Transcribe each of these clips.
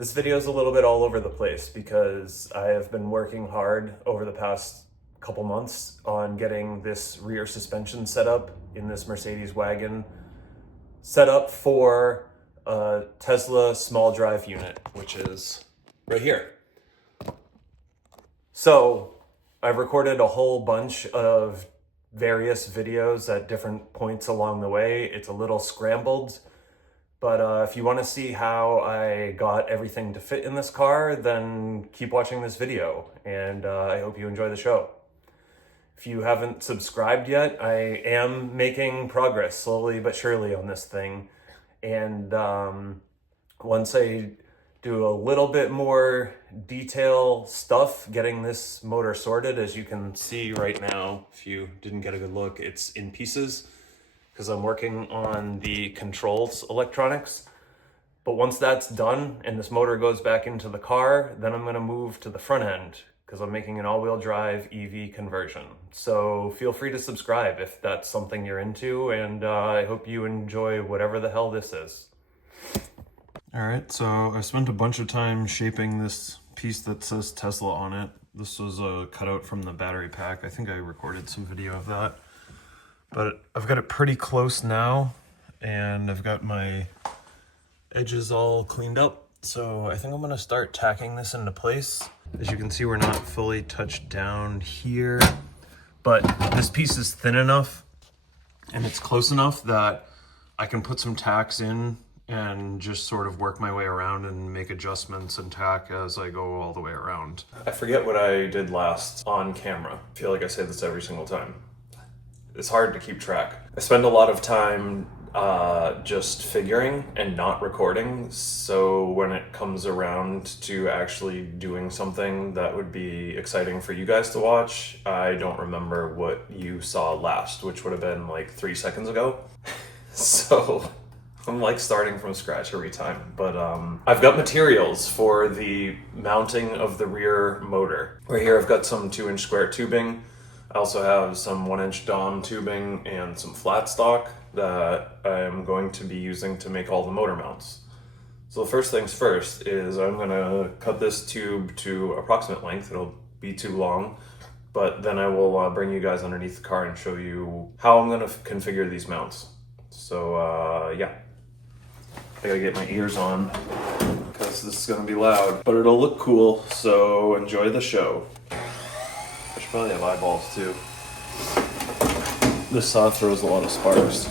This video is a little bit all over the place because I have been working hard over the past couple months on getting this rear suspension set up in this Mercedes wagon, set up for a Tesla small drive unit, which is right here. So I've recorded a whole bunch of various videos at different points along the way. It's a little scrambled, but if you want to see how I got everything to fit in this car, then keep watching this video, and I hope you enjoy the show. If you haven't subscribed yet, I am making progress slowly but surely on this thing, and once I do a little bit more detail stuff getting this motor sorted, as you can see right now, if you didn't get a good look, it's in pieces because I'm working on the controls electronics. But once that's done and this motor goes back into the car, then I'm going to move to the front end because I'm making an all-wheel drive EV conversion. So feel free to subscribe if that's something you're into, and I hope you enjoy whatever the hell this is. All right, so I spent a bunch of time shaping this piece that says Tesla on it. This was a cutout from the battery pack. I think I recorded some video of that. But I've got it pretty close now, and I've got my edges all cleaned up. So I think I'm gonna start tacking this into place. As you can see, we're not fully touched down here, but this piece is thin enough and it's close enough that I can put some tacks in and just sort of work my way around and make adjustments and tack as I go all the way around. I forget what I did last on camera. I feel like I say this every single time. It's hard to keep track. I spend a lot of time just figuring and not recording, so when it comes around to actually doing something that would be exciting for you guys to watch, I don't remember what you saw last, which would have been like 3 seconds ago. So I'm like starting from scratch every time, but I've got materials for the mounting of the rear motor. Right here I've got some 2-inch square tubing. I also have some 1-inch Dawn tubing and some flat stock that I'm going to be using to make all the motor mounts. So the first things first is I'm gonna cut this tube to approximate length. It'll be too long, but then I will bring you guys underneath the car and show you how I'm gonna configure these mounts. So yeah, I gotta get my ears on because this is gonna be loud, but it'll look cool, so enjoy the show. I should probably have eyeballs too. This saw throws a lot of sparks.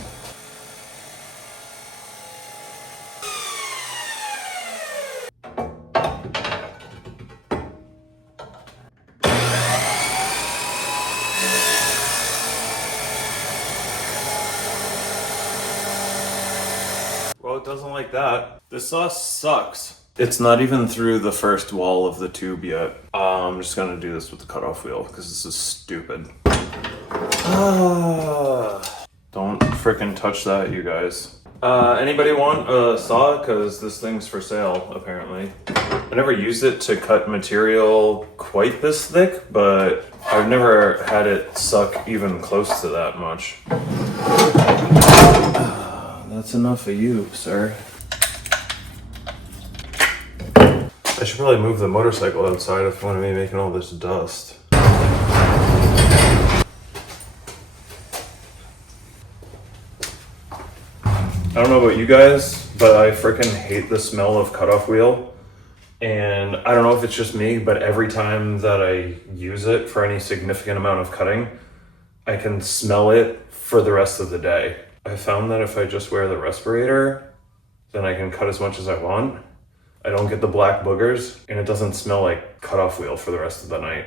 Well, it doesn't like that. This saw sucks. It's not even through the first wall of the tube yet. I'm just gonna do this with the cutoff wheel because this is stupid. Don't frickin' touch that, you guys. Anybody want a saw? Because this thing's for sale, apparently. I never used it to cut material quite this thick, but I've never had it suck even close to that much. That's enough of you, sir. I should probably move the motorcycle outside if I want to be making all this dust. I don't know about you guys, but I frickin' hate the smell of cutoff wheel. And I don't know if it's just me, but every time that I use it for any significant amount of cutting, I can smell it for the rest of the day. I found that if I just wear the respirator, then I can cut as much as I want. I don't get the black boogers, and it doesn't smell like cutoff wheel for the rest of the night.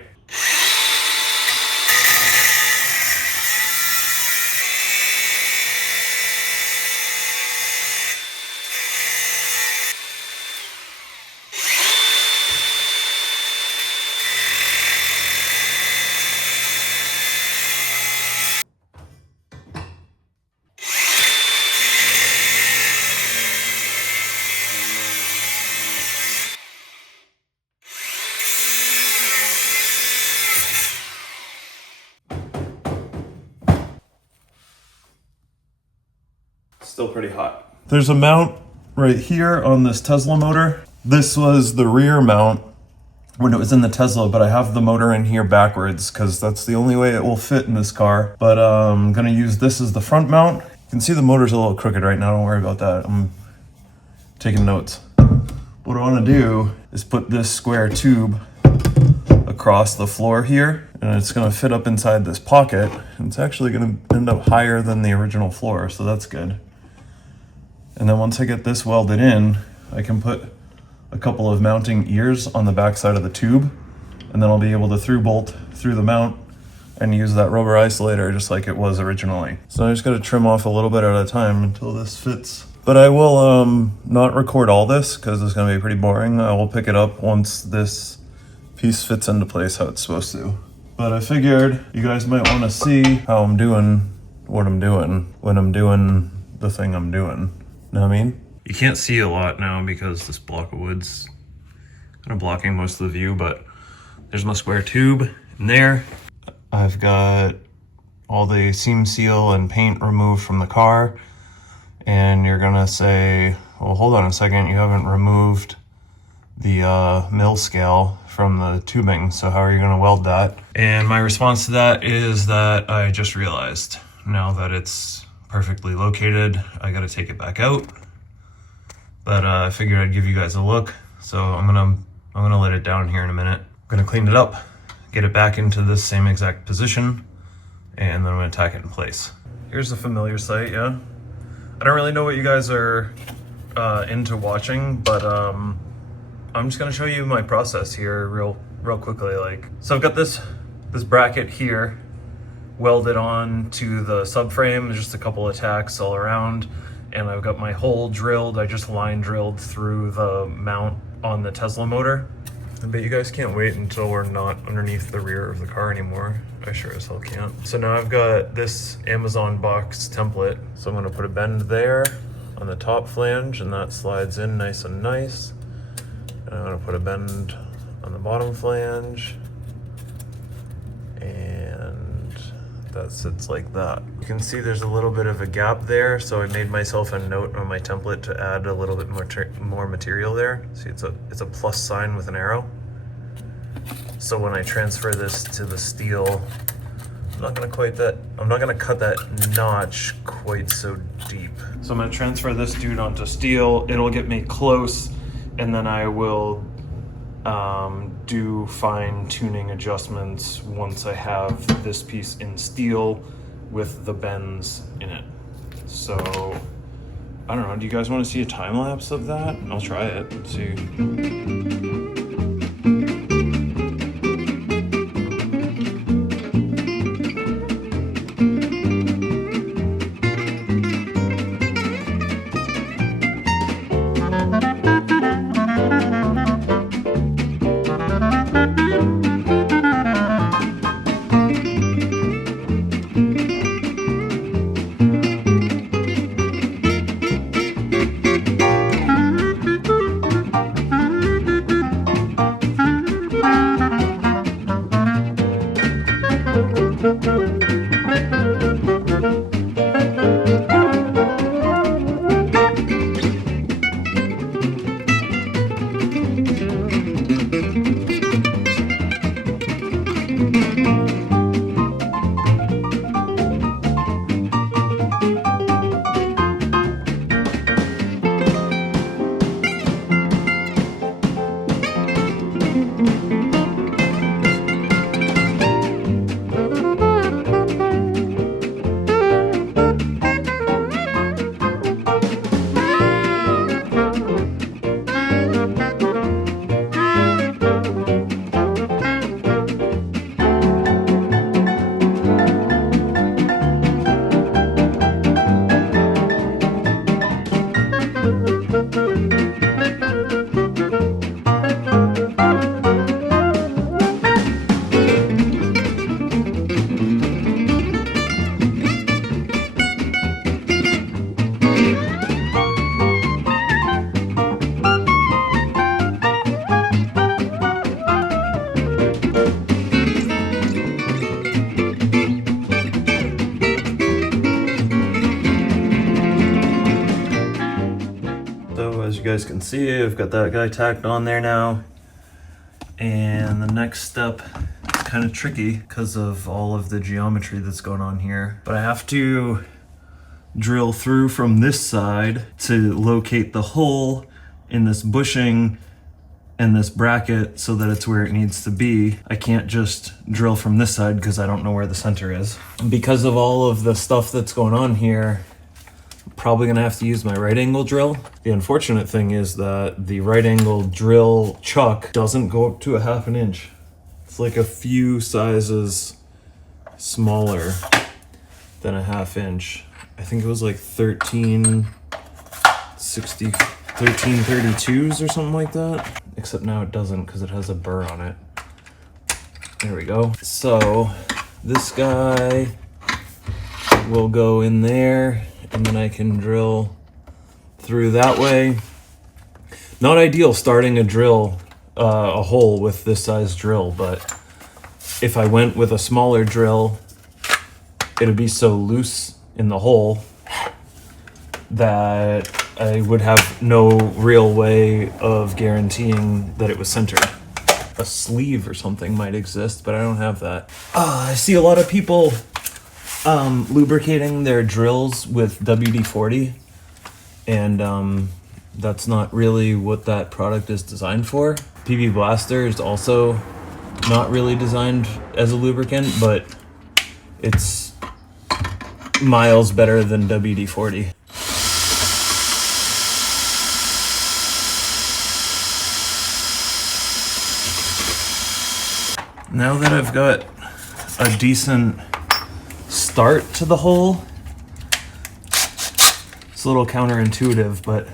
Still pretty hot. There's a mount right here on this Tesla motor. This was the rear mount when it was in the Tesla, but I have the motor in here backwards because that's the only way it will fit in this car. But I'm gonna use this as the front mount. You can see the motor's a little crooked right now, don't worry about that. I'm taking notes. What I wanna do is put this square tube across the floor here, and it's gonna fit up inside this pocket. And it's actually gonna end up higher than the original floor, so that's good. And then once I get this welded in, I can put a couple of mounting ears on the back side of the tube, and then I'll be able to through bolt through the mount and use that rubber isolator just like it was originally. So I just gotta trim off a little bit at a time until this fits. But I will not record all this because it's gonna be pretty boring. I will pick it up once this piece fits into place how it's supposed to. But I figured you guys might wanna see how I'm doing what I'm doing when I'm doing the thing I'm doing. Know what I mean? You can't see a lot now because this block of wood's kind of blocking most of the view, but there's my square tube in there. I've got all the seam seal and paint removed from the car. And you're gonna say, well, hold on a second, you haven't removed the mill scale from the tubing, so how are you gonna weld that? And my response to that is that I just realized now that it's perfectly located, I gotta take it back out. But I figured I'd give you guys a look. So I'm gonna let it down here in a minute. I'm gonna clean it up, get it back into this same exact position, and then I'm gonna tack it in place. Here's the familiar site, yeah? I don't really know what you guys are into watching, but I'm just gonna show you my process here real quickly. So I've got this bracket here welded on to the subframe. There's just a couple of tacks all around. And I've got my hole drilled. I just line drilled through the mount on the Tesla motor. I bet you guys can't wait until we're not underneath the rear of the car anymore. I sure as hell can't. So now I've got this Amazon box template. So I'm gonna put a bend there on the top flange, and that slides in nice and nice. And I'm gonna put a bend on the bottom flange. And that sits like that. You can see there's a little bit of a gap there, so I made myself a note on my template to add a little bit more material there. See, it's a plus sign with an arrow. So when I transfer this to the steel, I'm not gonna cut that notch quite so deep. So I'm gonna transfer this dude onto steel. It'll get me close, and then I will do fine tuning adjustments once I have this piece in steel with the bends in it. So I don't know, do you guys want to see a time lapse of that? I'll try it. Let's see. guys can see, I've got that guy tacked on there now. And the next step is kind of tricky because of all of the geometry that's going on here. But I have to drill through from this side to locate the hole in this bushing and this bracket so that it's where it needs to be. I can't just drill from this side because I don't know where the center is. Because of all of the stuff that's going on here, I'm probably gonna have to use my right angle drill. The unfortunate thing is that the right angle drill chuck doesn't go up to a 1/2 inch. It's like a few sizes smaller than a 1/2 inch. I think it was like 1332s or something like that. Except now it doesn't because it has a burr on it. There we go. So this guy will go in there and then I can drill through that way. Not ideal starting a drill, a hole with this size drill, but if I went with a smaller drill, it'd be so loose in the hole that I would have no real way of guaranteeing that it was centered. A sleeve or something might exist, but I don't have that. I see a lot of people lubricating their drills with WD-40, and that's not really what that product is designed for. PB Blaster is also not really designed as a lubricant, but it's miles better than WD-40. Now that I've got a decent start to the hole, it's a little counterintuitive, but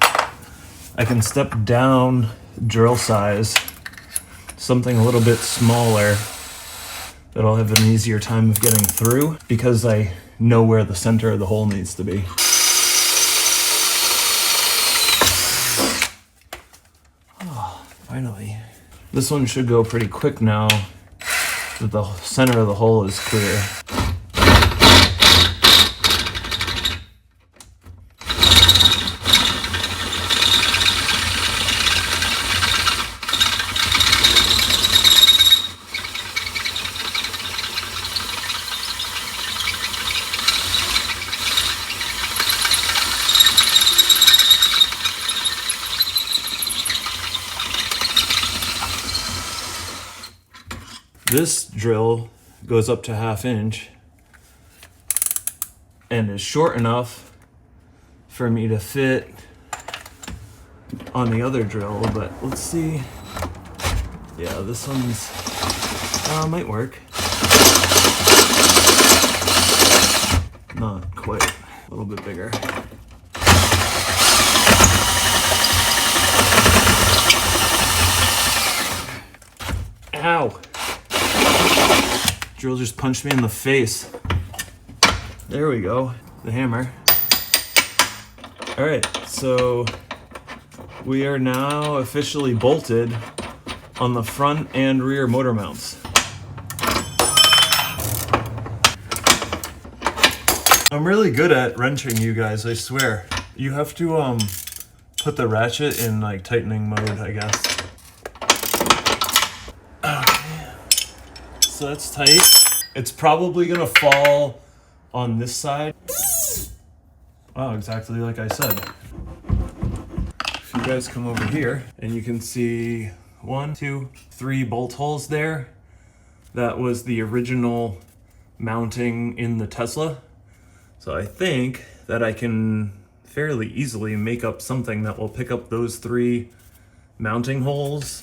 I can step down drill size, something a little bit smaller that I'll have an easier time of getting through because I know where the center of the hole needs to be. Oh, finally. This one should go pretty quick now that the center of the hole is clear. This drill goes up to 1/2 inch and is short enough for me to fit on the other drill, but let's see. Yeah, this one's might work. Not quite, a little bit bigger. Ow! Drill just punched me in the face. There we go, the hammer. All right, so we are now officially bolted on the front and rear motor mounts. I'm really good at wrenching, you guys, I swear. You have to put the ratchet in like tightening mode, I guess. So that's tight. It's probably gonna fall on this side. Oh, exactly like I said. If you guys come over here and you can see 1, 2, 3 bolt holes there. That was the original mounting in the Tesla. So I think that I can fairly easily make up something that will pick up those 3 mounting holes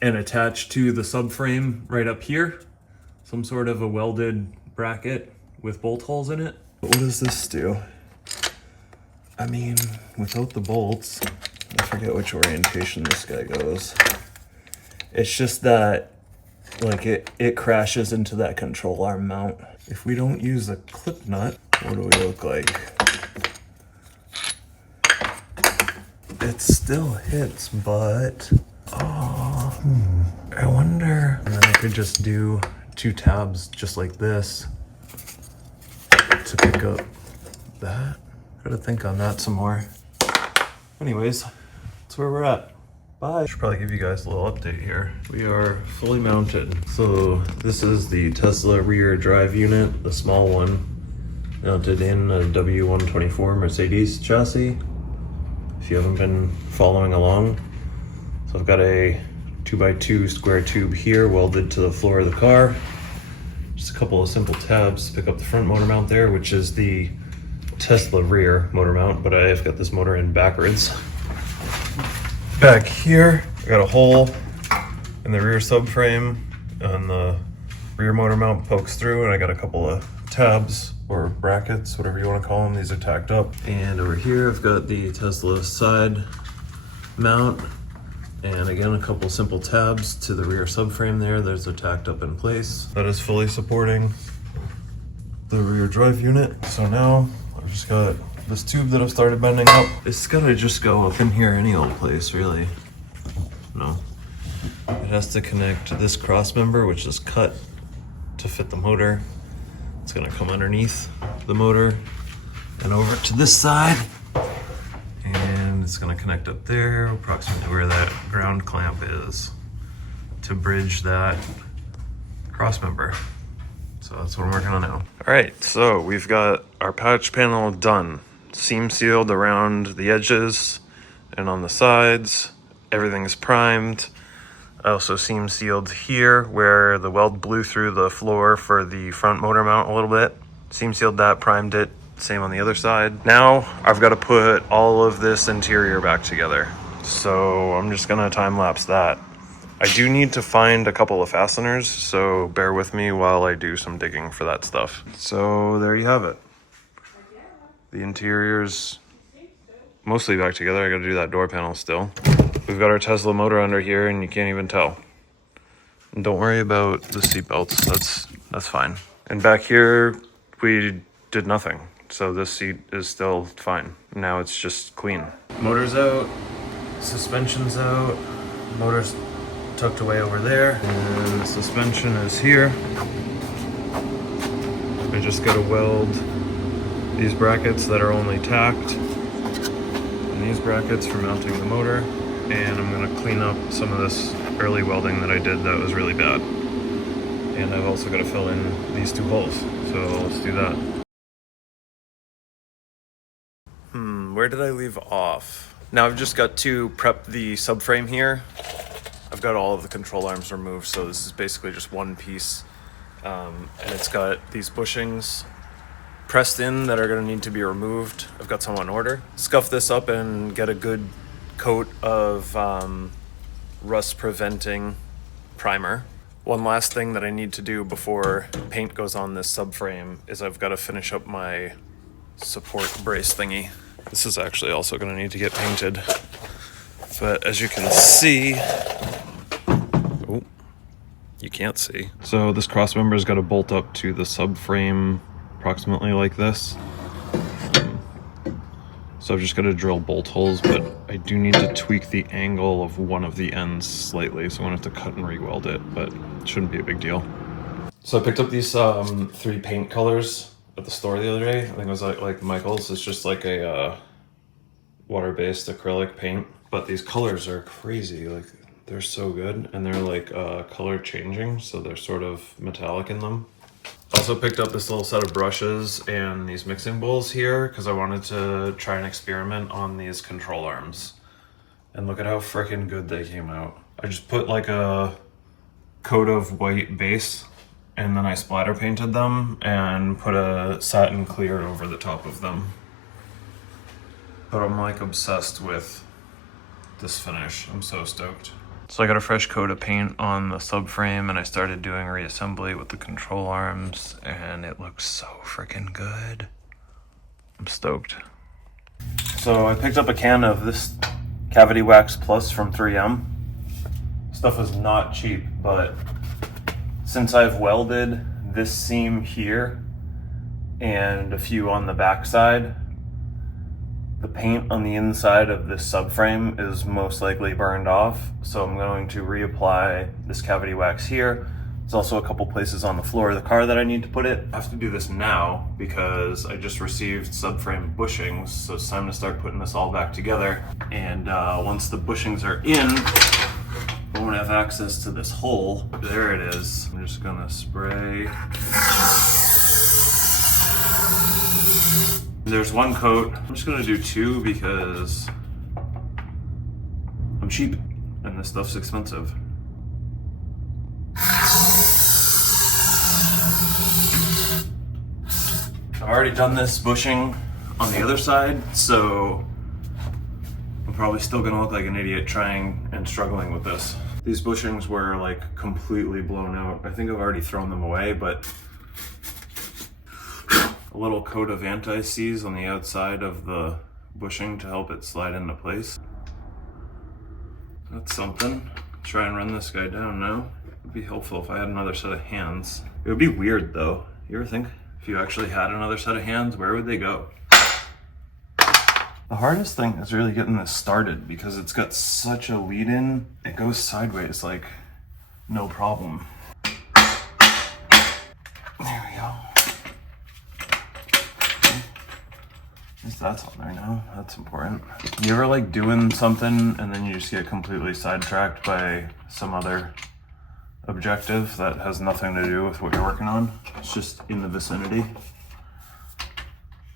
and attach to the subframe right up here. Some sort of a welded bracket with bolt holes in it. But what does this do? I mean, without the bolts, I forget which orientation this guy goes. It's just that, like, it crashes into that control arm mount. If we don't use a clip nut, what do we look like? It still hits, but, I wonder. And then I could just do 2 tabs just like this to pick up that. Gotta think on that some more. Anyways, let's that's where we're at. Bye. I should probably give you guys a little update here. We are fully mounted. So this is the Tesla rear drive unit, the small one, mounted in a W124 Mercedes chassis. If you haven't been following along. So I've got a 2x2 square tube here welded to the floor of the car. Just a couple of simple tabs to pick up the front motor mount there, which is the Tesla rear motor mount, but I've got this motor in backwards. Back here, I got a hole in the rear subframe, and the rear motor mount pokes through, and I got a couple of tabs or brackets, whatever you want to call them. These are tacked up. And over here, I've got the Tesla side mount, and again, a couple simple tabs to the rear subframe there. Those are tacked up in place. That is fully supporting the rear drive unit. So now I've just got this tube that I've started bending up. It's gotta just go up in here any old place, really. No. It has to connect to this cross member, which is cut to fit the motor. It's gonna come underneath the motor and over to this side. And it's gonna connect up there, approximately to where that ground clamp is, to bridge that cross member. So that's what I'm working on now. All right, so we've got our patch panel done. Seam sealed around the edges and on the sides. Everything's primed. I also seam sealed here where the weld blew through the floor for the front motor mount a little bit. Seam sealed that, primed it. Same on the other side. Now I've got to put all of this interior back together. So I'm just gonna time lapse that. I do need to find a couple of fasteners, so bear with me while I do some digging for that stuff. So there you have it. The interior's mostly back together. I gotta do that door panel still. We've got our Tesla motor under here and you can't even tell. And don't worry about the seat belts, that's fine. And back here, we did nothing. So this seat is still fine. Now it's just clean. Motor's out, suspension's out, motor's tucked away over there, and the suspension is here. I just gotta weld these brackets that are only tacked, and these brackets for mounting the motor, and I'm gonna clean up some of this early welding that I did that was really bad. And I've also gotta fill in these two holes, so let's do that. Where did I leave off? Now I've just got to prep the subframe here. I've got all of the control arms removed, so this is basically just one piece. And it's got these bushings pressed in that are gonna need to be removed. I've got some on order. Scuff this up and get a good coat of rust preventing primer. One last thing that I need to do before paint goes on this subframe is I've got to finish up my support brace thingy. This is actually also going to need to get painted. But as you can see, oh, you can't see. So this cross member's got to bolt up to the subframe approximately like this. So I've just got to drill bolt holes, but I do need to tweak the angle of one of the ends slightly, so I'm gonna have to cut and re-weld it, but it shouldn't be a big deal. So I picked up these 3 paint colors at the store the other day. I think it was like Michael's. It's just like a water-based acrylic paint, but these colors are crazy. Like, they're so good, and they're like color changing, so they're sort of metallic in them. Also picked up this little set of brushes and these mixing bowls here because I wanted to try and experiment on these control arms. And look at how freaking good they came out. I just put like a coat of white base and then I splatter painted them and put a satin clear over the top of them. But I'm like obsessed with this finish. I'm so stoked. So I got a fresh coat of paint on the subframe and I started doing reassembly with the control arms and it looks so freaking good. I'm stoked. So I picked up a can of this Cavity Wax Plus from 3M. Stuff is not cheap, but since I've welded this seam here and a few on the back side, the paint on the inside of this subframe is most likely burned off, so I'm going to reapply this cavity wax here, There's also a couple places on the floor of the car that I need to put it. I have to do this now because I just received subframe bushings, so it's time to start putting this all back together. And once the bushings are in, I won't have access to this hole. There it is. I'm just gonna spray. There's one coat. I'm just gonna do two because I'm cheap and this stuff's expensive. I've already done this bushing on the other side, so I'm probably still gonna look like an idiot trying and struggling with this. These bushings were like completely blown out. I think I've already thrown them away, but a little coat of anti-seize on the outside of the bushing to help it slide into place. That's something. Try and run this guy down now. It'd be helpful if I had another set of hands. It would be weird though. You ever think if you actually had another set of hands, where would they go? The hardest thing is really getting this started because it's got such a lead in. It goes sideways like no problem. There we go. At least that's on there now. That's important. You ever like doing something and then you just get completely sidetracked by some other objective that has nothing to do with what you're working on? It's just in the vicinity.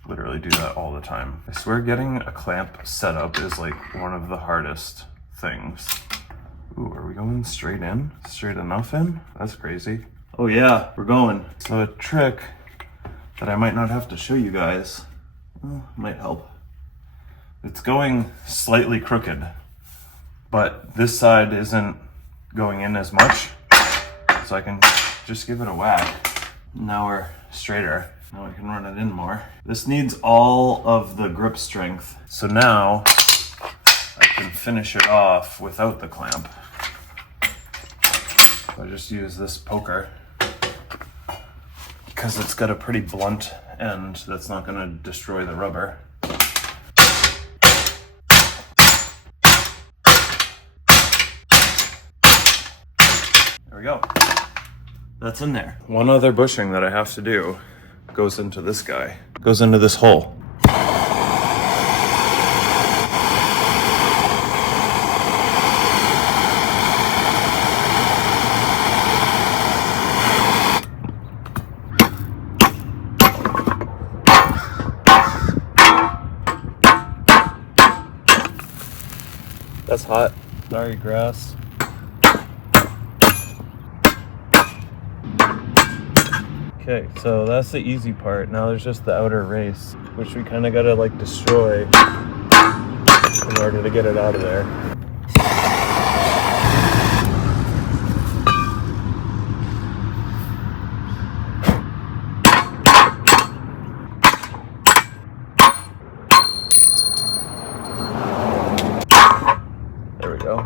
Literally do that all the time. I swear getting a clamp set up is like one of the hardest things. Ooh, are we going straight in? Straight enough in? That's crazy. Oh yeah, we're going. So a trick that I might not have to show you guys, might help. It's going slightly crooked, but this side isn't going in as much, so I can just give it a whack. Now we're straighter. Now I can run it in more. This needs all of the grip strength, so now I can finish it off without the clamp. So I just use this poker because it's got a pretty blunt end that's not going to destroy the rubber. There we go. That's in there. One other bushing that I have to do goes into this guy. Goes into this hole. That's hot. Sorry, grass. Okay, so that's the easy part. Now there's just the outer race, which we kind of gotta like destroy in order to get it out of there. There we go.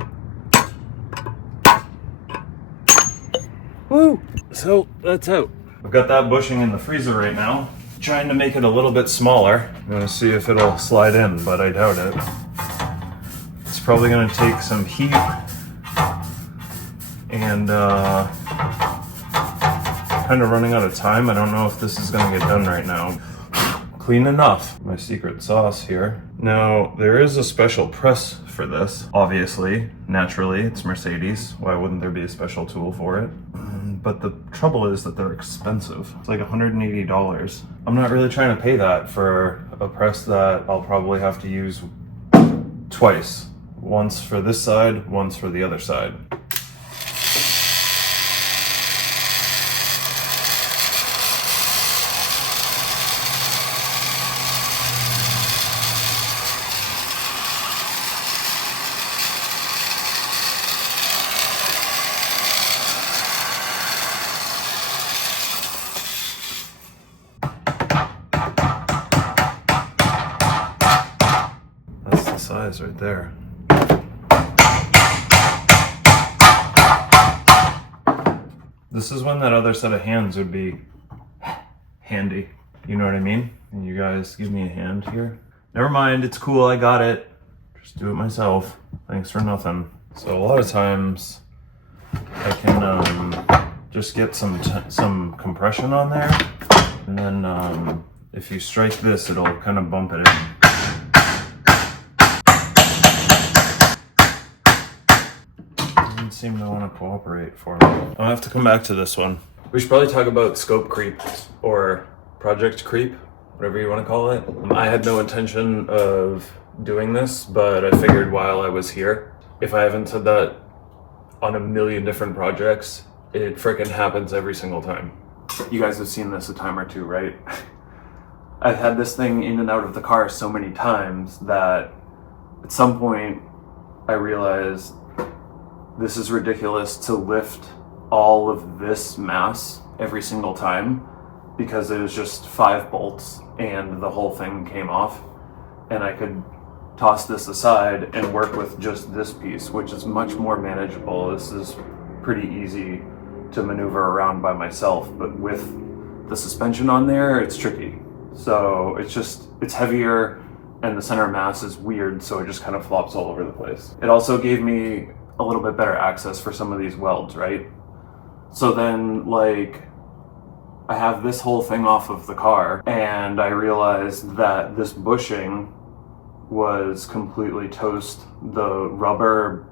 Woo! So that's out. I've got that bushing in the freezer right now. Trying to make it a little bit smaller. I'm gonna see if it'll slide in, but I doubt it. It's probably gonna take some heat and kind of running out of time. I don't know if this is gonna get done right now. Clean enough. My secret sauce here. Now, there is a special press for this, obviously. Naturally, it's Mercedes. Why wouldn't there be a special tool for it? But the trouble is that they're expensive. It's like $180. I'm not really trying to pay that for a press that I'll probably have to use twice. Once for this side, once for the other side. Size right there. This is when that other set of hands would be handy. You know what I mean? And you guys give me a hand here. Never mind, it's cool, I got it. Just do it myself. Thanks for nothing. So a lot of times I can just get some compression on there, and then if you strike this, it'll kind of bump it in. Doesn't seem to want to cooperate for me. I'll have to come back to this one. We should probably talk about scope creep or project creep, whatever you want to call it. I had no intention of doing this, but I figured while I was here, if I haven't said that on a million different projects, it frickin' happens every single time. You guys have seen this a time or two, right? I've had this thing in and out of the car so many times that at some point I realized this is ridiculous to lift all of this mass every single time, because it was just 5 bolts and the whole thing came off, and I could toss this aside and work with just this piece, which is much more manageable. This is pretty easy to maneuver around by myself, but with the suspension on there, it's tricky. So it's heavier, and the center of mass is weird, so it just kind of flops all over the place. It also gave me a little bit better access for some of these welds, right? So then, like, I have this whole thing off of the car, and I realized that this bushing was completely toast. The rubber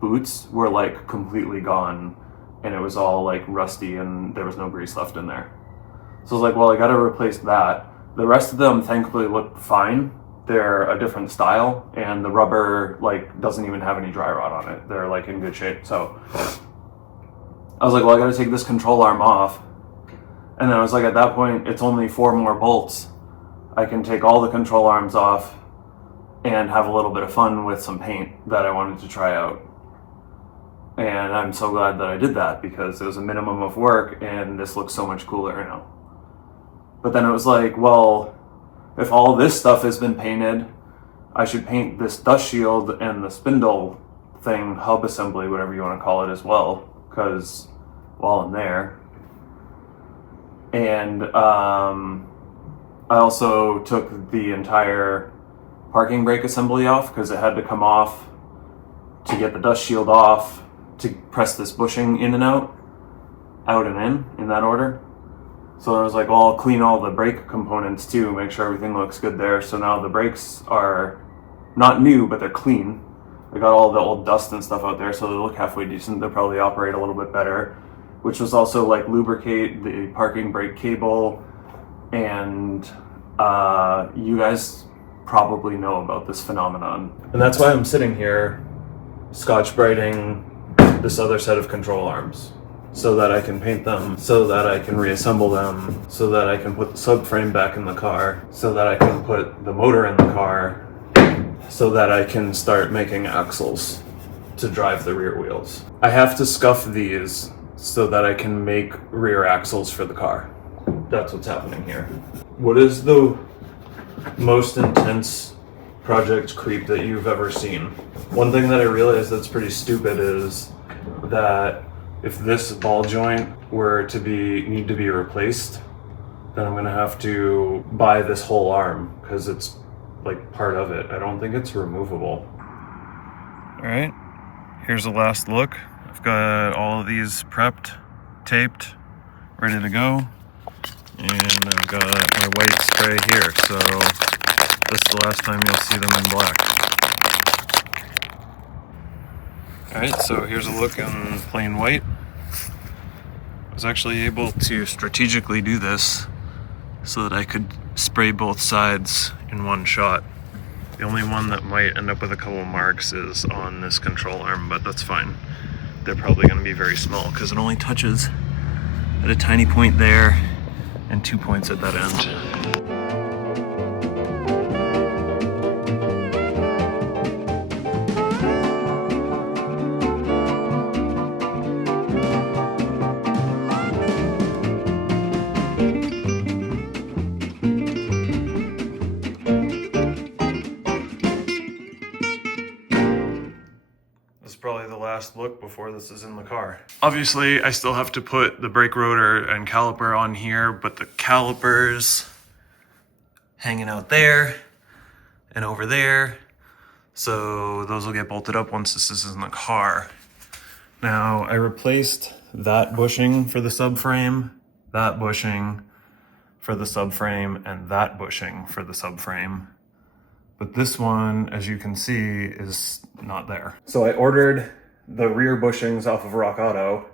boots were like completely gone, and it was all like rusty, and there was no grease left in there. So I was like, well, I gotta replace that. The rest of them thankfully look fine. They're a different style, and the rubber like doesn't even have any dry rot on it. They're like in good shape. So I was like, well, I gotta take this control arm off. And then I was like, at that point, it's only 4 more bolts. I can take all the control arms off and have a little bit of fun with some paint that I wanted to try out. And I'm so glad that I did that, because it was a minimum of work and this looks so much cooler now. But then it was like, well, if all this stuff has been painted, I should paint this dust shield and the spindle thing, hub assembly, whatever you want to call it, as well, because while I'm there. And I also took the entire parking brake assembly off, because it had to come off to get the dust shield off to press this bushing in and out and in that order. So I was like, well, I'll clean all the brake components too, make sure everything looks good there. So now the brakes are not new, but they're clean. I got all the old dust and stuff out there, so they look halfway decent. They'll probably operate a little bit better, which was also like lubricate the parking brake cable. And you guys probably know about this phenomenon. And that's why I'm sitting here Scotch brighting this other set of control arms, so that I can paint them, so that I can reassemble them, so that I can put the subframe back in the car, so that I can put the motor in the car, so that I can start making axles to drive the rear wheels. I have to scuff these so that I can make rear axles for the car. That's what's happening here. What is the most intense project creep that you've ever seen? One thing that I realized that's pretty stupid is that if this ball joint were to need to be replaced, then I'm gonna have to buy this whole arm, because it's like part of it. I don't think it's removable. All right, here's the last look. I've got all of these prepped, taped, ready to go. And I've got my white spray here, so this is the last time you'll see them in black. Alright, so here's a look in plain white. I was actually able to strategically do this so that I could spray both sides in one shot. The only one that might end up with a couple marks is on this control arm, but that's fine. They're probably going to be very small because it only touches at a tiny point there and 2 points at that end. Probably the last look before this is in the car. Obviously, I still have to put the brake rotor and caliper on here, but the calipers hanging out there and over there. So those will get bolted up once this is in the car. Now I replaced that bushing for the subframe, that bushing for the subframe, and that bushing for the subframe. But this one, as you can see, is not there. So I ordered the rear bushings off of Rock Auto,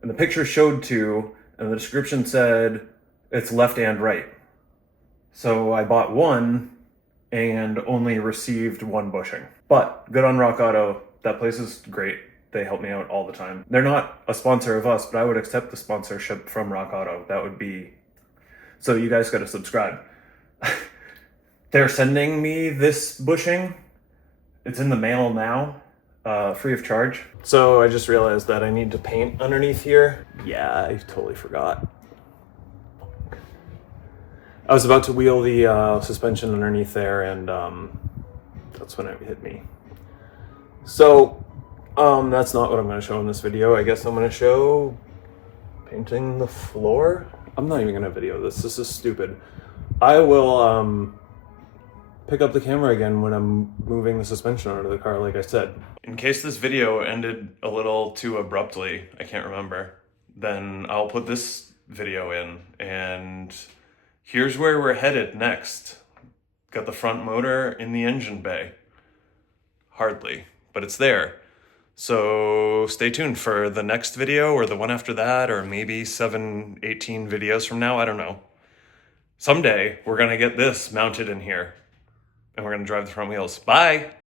and the picture showed two, and the description said it's left and right. So I bought one and only received one bushing. But good on Rock Auto, that place is great. They help me out all the time. They're not a sponsor of us, but I would accept the sponsorship from Rock Auto. That would be, so you guys gotta subscribe. They're sending me this bushing. It's in the mail now, free of charge. So I just realized that I need to paint underneath here. Yeah, I totally forgot. I was about to wheel the suspension underneath there, and that's when it hit me. So that's not what I'm going to show in this video. I guess I'm going to show painting the floor. I'm not even going to video this. This is stupid. I will pick up the camera again when I'm moving the suspension out of the car, like I said. In case this video ended a little too abruptly, I can't remember, then I'll put this video in, and here's where we're headed next. Got the front motor in the engine bay. Hardly, but it's there. So stay tuned for the next video or the one after that, or maybe 18 videos from now, I don't know. Someday we're gonna get this mounted in here and we're gonna drive the front wheels. Bye.